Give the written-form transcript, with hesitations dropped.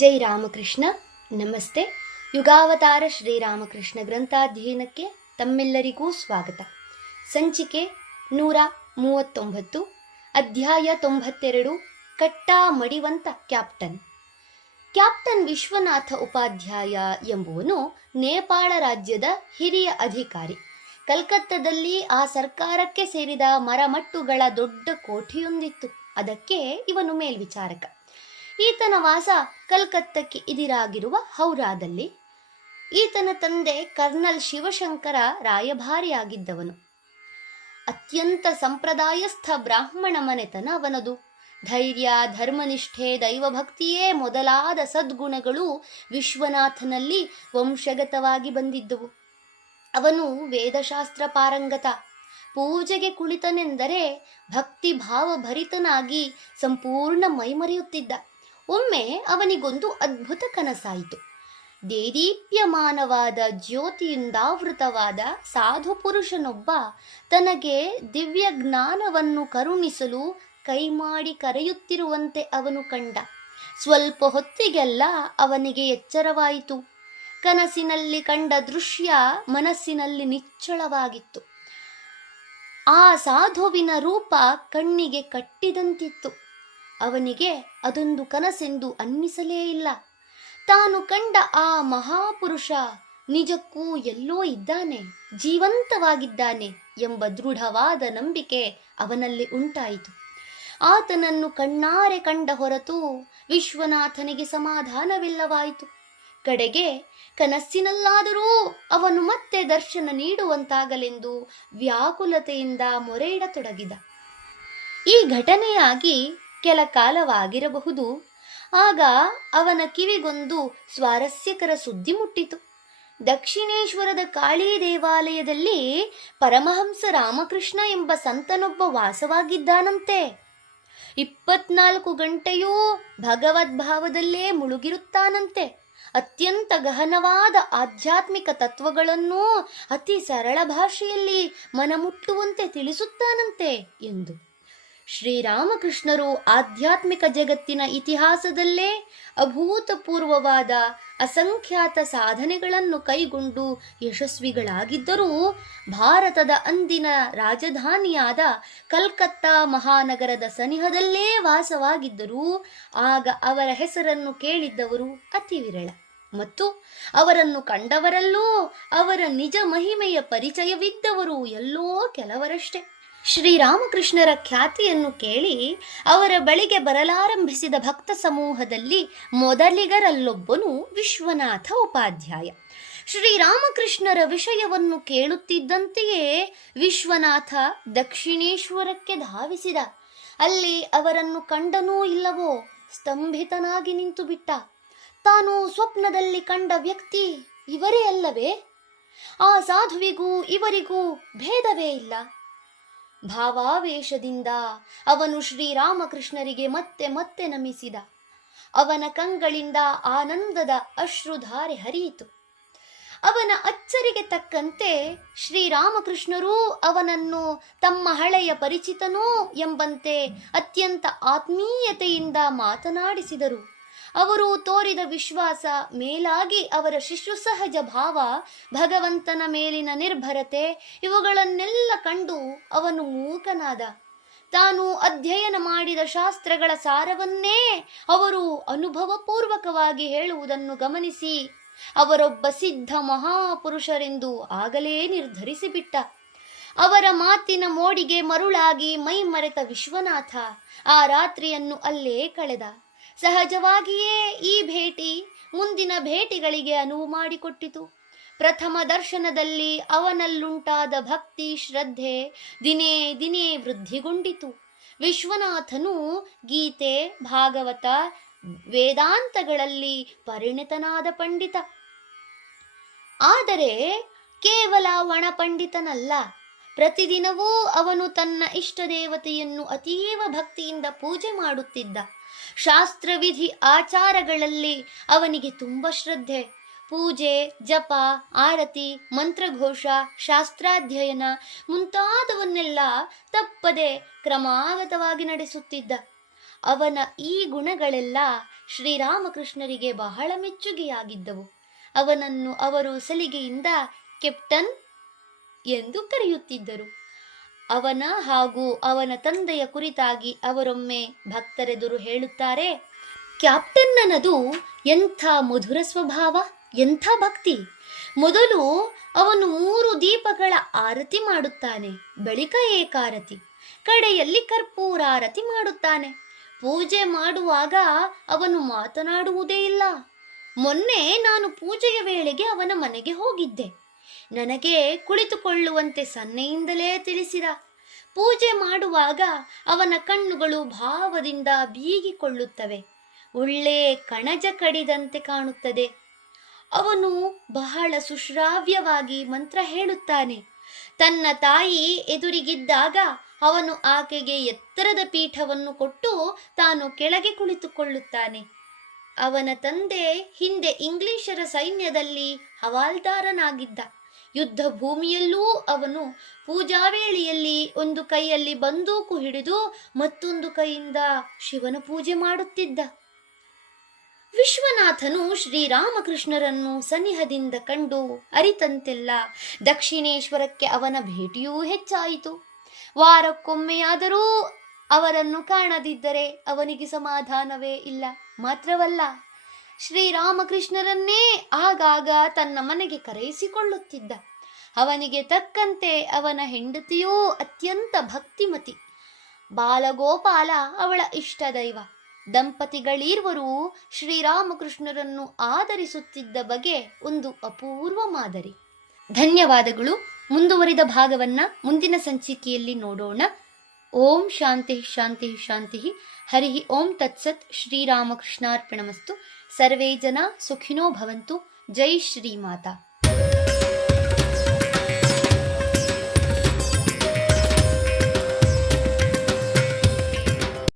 ಜೈ ರಾಮಕೃಷ್ಣ. ನಮಸ್ತೆ. ಯುಗಾವತಾರ ಶ್ರೀರಾಮಕೃಷ್ಣ ಗ್ರಂಥಾಧ್ಯಯನಕ್ಕೆ ತಮ್ಮೆಲ್ಲರಿಗೂ ಸ್ವಾಗತ. ಸಂಚಿಕೆ 139, ಅಧ್ಯಾಯ 92. ಕಟ್ಟಾ ಮಡಿವಂತ ಕ್ಯಾಪ್ಟನ್. ಕ್ಯಾಪ್ಟನ್ ವಿಶ್ವನಾಥ ಉಪಾಧ್ಯಾಯ ಎಂಬುವನು ನೇಪಾಳ ರಾಜ್ಯದ ಹಿರಿಯ ಅಧಿಕಾರಿ. ಕಲ್ಕತ್ತದಲ್ಲಿ ಆ ಸರ್ಕಾರಕ್ಕೆ ಸೇರಿದ ಮರಮಟ್ಟುಗಳ ದೊಡ್ಡ ಕೋಠಿಯೊಂದಿತ್ತು. ಅದಕ್ಕೆ ಇವನು ಮೇಲ್ವಿಚಾರಕ. ಈತನ ವಾಸ ಕಲ್ಕತ್ತಕ್ಕೆ ಇದಿರಾಗಿರುವ ಹೌರಾದಲ್ಲಿ. ಈತನ ತಂದೆ ಕರ್ನಲ್ ಶಿವಶಂಕರ ರಾಯಭಾರಿಯಾಗಿದ್ದವನು. ಅತ್ಯಂತ ಸಂಪ್ರದಾಯಸ್ಥ ಬ್ರಾಹ್ಮಣ ಮನೆತನ ಅವನದು. ಧೈರ್ಯ, ಧರ್ಮನಿಷ್ಠೆ, ದೈವಭಕ್ತಿಯೇ ಮೊದಲಾದ ಸದ್ಗುಣಗಳು ವಿಶ್ವನಾಥನಲ್ಲಿ ವಂಶಗತವಾಗಿ ಬಂದಿದ್ದುವು. ಅವನು ವೇದಶಾಸ್ತ್ರ ಪಾರಂಗತ. ಪೂಜೆಗೆ ಕುಳಿತನೆಂದರೆ ಭಕ್ತಿ ಭಾವಭರಿತನಾಗಿ ಸಂಪೂರ್ಣ ಮೈಮರೆಯುತ್ತಿದ್ದ. ಒಮ್ಮೆ ಅವನಿಗೊಂದು ಅದ್ಭುತ ಕನಸಾಯಿತು. ದೇದೀಪ್ಯಮಾನವಾದ ಜ್ಯೋತಿಯಿಂದಾವೃತವಾದ ಸಾಧು ಪುರುಷನೊಬ್ಬ ತನಗೆ ದಿವ್ಯ ಜ್ಞಾನವನ್ನು ಕರುಣಿಸಲು ಕೈಮಾಡಿ ಕರೆಯುತ್ತಿರುವಂತೆ ಅವನು ಕಂಡ. ಸ್ವಲ್ಪ ಹೊತ್ತಿಗೆಲ್ಲ ಅವನಿಗೆ ಎಚ್ಚರವಾಯಿತು. ಕನಸಿನಲ್ಲಿ ಕಂಡ ದೃಶ್ಯ ಮನಸ್ಸಿನಲ್ಲಿ ನಿಚ್ಚಳವಾಗಿತ್ತು. ಆ ಸಾಧುವಿನ ರೂಪ ಕಣ್ಣಿಗೆ ಕಟ್ಟಿದಂತಿತ್ತು. ಅವನಿಗೆ ಅದೊಂದು ಕನಸೆಂದು ಅನ್ನಿಸಲೇ ಇಲ್ಲ. ತಾನು ಕಂಡ ಆ ಮಹಾಪುರುಷ ನಿಜಕ್ಕೂ ಎಲ್ಲೋ ಇದ್ದಾನೆ, ಜೀವಂತವಾಗಿದ್ದಾನೆ ಎಂಬ ದೃಢವಾದ ನಂಬಿಕೆ ಅವನಲ್ಲಿ ಉಂಟಾಯಿತು. ಆತನನ್ನು ಕಣ್ಣಾರೆ ಕಂಡ ಹೊರತು ವಿಶ್ವನಾಥನಿಗೆ ಸಮಾಧಾನವಿಲ್ಲವಾಯಿತು. ಕಡೆಗೆ ಕನಸಿನಲ್ಲಾದರೂ ಅವನು ಮತ್ತೆ ದರ್ಶನ ನೀಡುವಂತಾಗಲೆಂದು ವ್ಯಾಕುಲತೆಯಿಂದ ಮೊರೆ ಇಡತೊಡಗಿದ. ಈ ಘಟನೆಯಾಗಿ ಕೆಲ ಕಾಲವಾಗಿರಬಹುದು. ಆಗ ಅವನ ಕಿವಿಗೊಂದು ಸ್ವಾರಸ್ಯಕರ ಸುದ್ದಿ ಮುಟ್ಟಿತು. ದಕ್ಷಿಣೇಶ್ವರದ ಕಾಳಿ ದೇವಾಲಯದಲ್ಲಿ ಪರಮಹಂಸ ರಾಮಕೃಷ್ಣ ಎಂಬ ಸಂತನೊಬ್ಬ ವಾಸವಾಗಿದ್ದಾನಂತೆ. 24 ಗಂಟೆಯೂ ಭಗವದ್ಭಾವದಲ್ಲೇ ಮುಳುಗಿರುತ್ತಾನಂತೆ. ಅತ್ಯಂತ ಗಹನವಾದ ಆಧ್ಯಾತ್ಮಿಕ ತತ್ವಗಳನ್ನೂ ಅತಿ ಸರಳ ಭಾಷೆಯಲ್ಲಿ ಮನಮುಟ್ಟುವಂತೆ ತಿಳಿಸುತ್ತಾನಂತೆ ಎಂದು. ಶ್ರೀರಾಮಕೃಷ್ಣರು ಆಧ್ಯಾತ್ಮಿಕ ಜಗತ್ತಿನ ಇತಿಹಾಸದಲ್ಲೇ ಅಭೂತಪೂರ್ವವಾದ ಅಸಂಖ್ಯಾತ ಸಾಧನೆಗಳನ್ನು ಕೈಗೊಂಡು ಯಶಸ್ವಿಗಳಾಗಿದ್ದರೂ ಭಾರತದ ಅಂದಿನ ರಾಜಧಾನಿಯಾದ ಕಲ್ಕತ್ತಾ ಮಹಾನಗರದ ಸನಿಹದಲ್ಲೇ ವಾಸವಾಗಿದ್ದರೂ ಆಗ ಅವರ ಹೆಸರನ್ನು ಕೇಳಿದ್ದವರು ಅತಿ ವಿರಳ. ಮತ್ತು ಅವರನ್ನು ಕಂಡವರಲ್ಲೂ ಅವರ ನಿಜ ಮಹಿಮೆಯ ಪರಿಚಯವಿದ್ದವರು ಎಲ್ಲೋ ಕೆಲವರಷ್ಟೇ. ಶ್ರೀರಾಮಕೃಷ್ಣರ ಖ್ಯಾತಿಯನ್ನು ಕೇಳಿ ಅವರ ಬಳಿಗೆ ಬರಲಾರಂಭಿಸಿದ ಭಕ್ತ ಸಮೂಹದಲ್ಲಿ ಮೊದಲಿಗರಲ್ಲೊಬ್ಬನು ವಿಶ್ವನಾಥ ಉಪಾಧ್ಯಾಯ. ಶ್ರೀರಾಮಕೃಷ್ಣರ ವಿಷಯವನ್ನು ಕೇಳುತ್ತಿದ್ದಂತೆಯೇ ವಿಶ್ವನಾಥ ದಕ್ಷಿಣೇಶ್ವರಕ್ಕೆ ಧಾವಿಸಿದ. ಅಲ್ಲಿ ಅವರನ್ನು ಕಂಡನೋ ಇಲ್ಲವೋ ಸ್ತಂಭಿತನಾಗಿ ನಿಂತು ಬಿಟ್ಟ. ತಾನು ಸ್ವಪ್ನದಲ್ಲಿ ಕಂಡ ವ್ಯಕ್ತಿ ಇವರೇ ಅಲ್ಲವೇ? ಆ ಸಾಧುವಿಗೂ ಇವರಿಗೂ ಭೇದವೇ ಇಲ್ಲ. ಭಾವಾವೇಶದಿಂದ ಅವನು ಶ್ರೀರಾಮಕೃಷ್ಣರಿಗೆ ಮತ್ತೆ ಮತ್ತೆ ನಮಿಸಿದ. ಅವನ ಕಂಗಳಿಂದ ಆನಂದದ ಅಶ್ರುಧಾರೆ ಹರಿಯಿತು. ಅವನ ಅಚ್ಚರಿಗೆ ತಕ್ಕಂತೆ ಶ್ರೀರಾಮಕೃಷ್ಣರೂ ಅವನನ್ನು ತಮ್ಮ ಹಳೆಯ ಪರಿಚಿತನೋ ಎಂಬಂತೆ ಅತ್ಯಂತ ಆತ್ಮೀಯತೆಯಿಂದ ಮಾತನಾಡಿಸಿದರು. ಅವರು ತೋರಿದ ವಿಶ್ವಾಸ, ಮೇಲಾಗಿ ಅವರ ಶಿಶುಸಹಜ ಭಾವ, ಭಗವಂತನ ಮೇಲಿನ ನಿರ್ಭರತೆ ಇವುಗಳನ್ನೆಲ್ಲ ಕಂಡು ಅವನು ಮೂಕನಾದ. ತಾನು ಅಧ್ಯಯನ ಮಾಡಿದ ಶಾಸ್ತ್ರಗಳ ಸಾರವನ್ನೇ ಅವರು ಅನುಭವಪೂರ್ವಕವಾಗಿ ಹೇಳುವುದನ್ನು ಗಮನಿಸಿ ಅವರೊಬ್ಬ ಸಿದ್ಧ ಮಹಾಪುರುಷರೆಂದು ಆಗಲೇ ನಿರ್ಧರಿಸಿಬಿಟ್ಟ. ಅವರ ಮಾತಿನ ಮೋಡಿಗೆ ಮರುಳಾಗಿ ಮೈ ಮರೆತ ವಿಶ್ವನಾಥ ಆ ರಾತ್ರಿಯನ್ನು ಅಲ್ಲೇ ಕಳೆದ. ಸಹಜವಾಗಿಯೇ ಈ ಭೇಟಿ ಮುಂದಿನ ಭೇಟಿಗಳಿಗೆ ಅನುವು ಮಾಡಿಕೊಟ್ಟಿತು. ಪ್ರಥಮ ದರ್ಶನದಲ್ಲಿ ಅವನಲ್ಲುಂಟಾದ ಭಕ್ತಿ ಶ್ರದ್ಧೆ ದಿನೇ ದಿನೇ ವೃದ್ಧಿಗೊಂಡಿತು. ವಿಶ್ವನಾಥನು ಗೀತೆ, ಭಾಗವತ, ವೇದಾಂತಗಳಲ್ಲಿ ಪರಿಣಿತನಾದ ಪಂಡಿತ. ಆದರೆ ಕೇವಲ ಒಣ ಪಂಡಿತನಲ್ಲ. ಪ್ರತಿದಿನವೂ ಅವನು ತನ್ನ ಇಷ್ಟ ದೇವತೆಯನ್ನು ಅತೀವ ಭಕ್ತಿಯಿಂದ ಪೂಜೆ ಮಾಡುತ್ತಿದ್ದ. ಶಾಸ್ತ್ರವಿಧಿ ಆಚಾರಗಳಲ್ಲಿ ಅವನಿಗೆ ತುಂಬ ಶ್ರದ್ಧೆ. ಪೂಜೆ, ಜಪ, ಆರತಿ, ಮಂತ್ರಘೋಷ, ಶಾಸ್ತ್ರಾಧ್ಯಯನ ಮುಂತಾದವನ್ನೆಲ್ಲ ತಪ್ಪದೆ ಕ್ರಮಾಗತವಾಗಿ ನಡೆಸುತ್ತಿದ್ದ. ಅವನ ಈ ಗುಣಗಳೆಲ್ಲ ಶ್ರೀರಾಮಕೃಷ್ಣರಿಗೆ ಬಹಳ ಮೆಚ್ಚುಗೆಯಾಗಿದ್ದವು. ಅವನನ್ನು ಅವರು ಸಲಿಗೆಯಿಂದ ಕೆಪ್ಟನ್ ಎಂದು ಕರೆಯುತ್ತಿದ್ದರು. ಅವನ ಹಾಗೂ ಅವನ ತಂದೆಯ ಕುರಿತಾಗಿ ಅವರೊಮ್ಮೆ ಭಕ್ತರೆದುರು ಹೇಳುತ್ತಾರೆ, ಕ್ಯಾಪ್ಟನ್ನನದು ಎಂಥ ಮಧುರ ಸ್ವಭಾವ, ಎಂಥ ಭಕ್ತಿ. ಮೊದಲು ಅವನು 3 ದೀಪಗಳ ಆರತಿ ಮಾಡುತ್ತಾನೆ, ಬಳಿಕ ಏಕಾರತಿ, ಕಡೆಯಲ್ಲಿ ಕರ್ಪೂರಾರತಿ ಮಾಡುತ್ತಾನೆ. ಪೂಜೆ ಮಾಡುವಾಗ ಅವನು ಮಾತನಾಡುವುದೇ ಇಲ್ಲ. ಮೊನ್ನೆ ನಾನು ಪೂಜೆಯ ವೇಳೆಗೆ ಅವನ ಮನೆಗೆ ಹೋಗಿದ್ದೆ. ನನಗೆ ಕುಳಿತುಕೊಳ್ಳುವಂತೆ ಸನ್ನೆಯಿಂದಲೇ ತಿಳಿಸಿದ. ಪೂಜೆ ಮಾಡುವಾಗ ಅವನ ಕಣ್ಣುಗಳು ಭಾವದಿಂದ ಬೀಗಿಕೊಳ್ಳುತ್ತವೆ, ಒಳ್ಳೆ ಕಣಜ ಕಡಿದಂತೆ ಕಾಣುತ್ತದೆ. ಅವನು ಬಹಳ ಸುಶ್ರಾವ್ಯವಾಗಿ ಮಂತ್ರ ಹೇಳುತ್ತಾನೆ. ತನ್ನ ತಾಯಿ ಎದುರಿಗಿದ್ದಾಗ ಅವನು ಆಕೆಗೆ ಎತ್ತರದ ಪೀಠವನ್ನು ಕೊಟ್ಟು ತಾನು ಕೆಳಗೆ ಕುಳಿತುಕೊಳ್ಳುತ್ತಾನೆ. ಅವನ ತಂದೆ ಹಿಂದೆ ಇಂಗ್ಲಿಷರ ಸೈನ್ಯದಲ್ಲಿ ಹವಾಲ್ದಾರನಾಗಿದ್ದ. ಯುದ್ಧ ಭೂಮಿಯಲ್ಲೂ ಅವನು ಪೂಜಾ ವೇಳೆಯಲ್ಲಿ ಒಂದು ಕೈಯಲ್ಲಿ ಬಂದೂಕು ಹಿಡಿದು ಮತ್ತೊಂದು ಕೈಯಿಂದ ಶಿವನ ಪೂಜೆ ಮಾಡುತ್ತಿದ್ದ. ವಿಶ್ವನಾಥನು ಶ್ರೀರಾಮಕೃಷ್ಣರನ್ನು ಸನಿಹದಿಂದ ಕಂಡು ಅರಿತಂತೆಲ್ಲ ದಕ್ಷಿಣೇಶ್ವರಕ್ಕೆ ಅವನ ಭೇಟಿಯೂ ಹೆಚ್ಚಾಯಿತು. ವಾರಕ್ಕೊಮ್ಮೆಯಾದರೂ ಅವರನ್ನು ಕಾಣದಿದ್ದರೆ ಅವನಿಗೆ ಸಮಾಧಾನವೇ ಇಲ್ಲ. ಮಾತ್ರವಲ್ಲ, ಶ್ರೀರಾಮಕೃಷ್ಣರನ್ನೇ ಆಗಾಗ ತನ್ನ ಮನೆಗೆ ಕರೆಯಿಸಿಕೊಳ್ಳುತ್ತಿದ್ದ. ಅವನಿಗೆ ತಕ್ಕಂತೆ ಅವನ ಹೆಂಡತಿಯೂ ಅತ್ಯಂತ ಭಕ್ತಿಮತಿ. ಬಾಲಗೋಪಾಲ ಅವಳ ಇಷ್ಟ ದೈವ. ದಂಪತಿಗಳೀರ್ವರೂ ಶ್ರೀರಾಮಕೃಷ್ಣರನ್ನು ಆದರಿಸುತ್ತಿದ್ದ ಬಗೆ ಒಂದು ಅಪೂರ್ವ ಮಾದರಿ. ಧನ್ಯವಾದಗಳು. ಮುಂದುವರಿದ ಭಾಗವನ್ನ ಮುಂದಿನ ಸಂಚಿಕೆಯಲ್ಲಿ ನೋಡೋಣ. ಓಂ ಶಾಂತಿ ಶಾಂತಿ ಶಾಂತಿ. ಹರಿ ಓಂ ತತ್ಸತ್. ಶ್ರೀರಾಮಕೃಷ್ಣಾರ್ಪಣಮಸ್ತು. ಸರ್ವೇ ಜನ ಸುಖಿನೋ ಭವಂತು. ಜೈ ಶ್ರೀಮಾತಾ.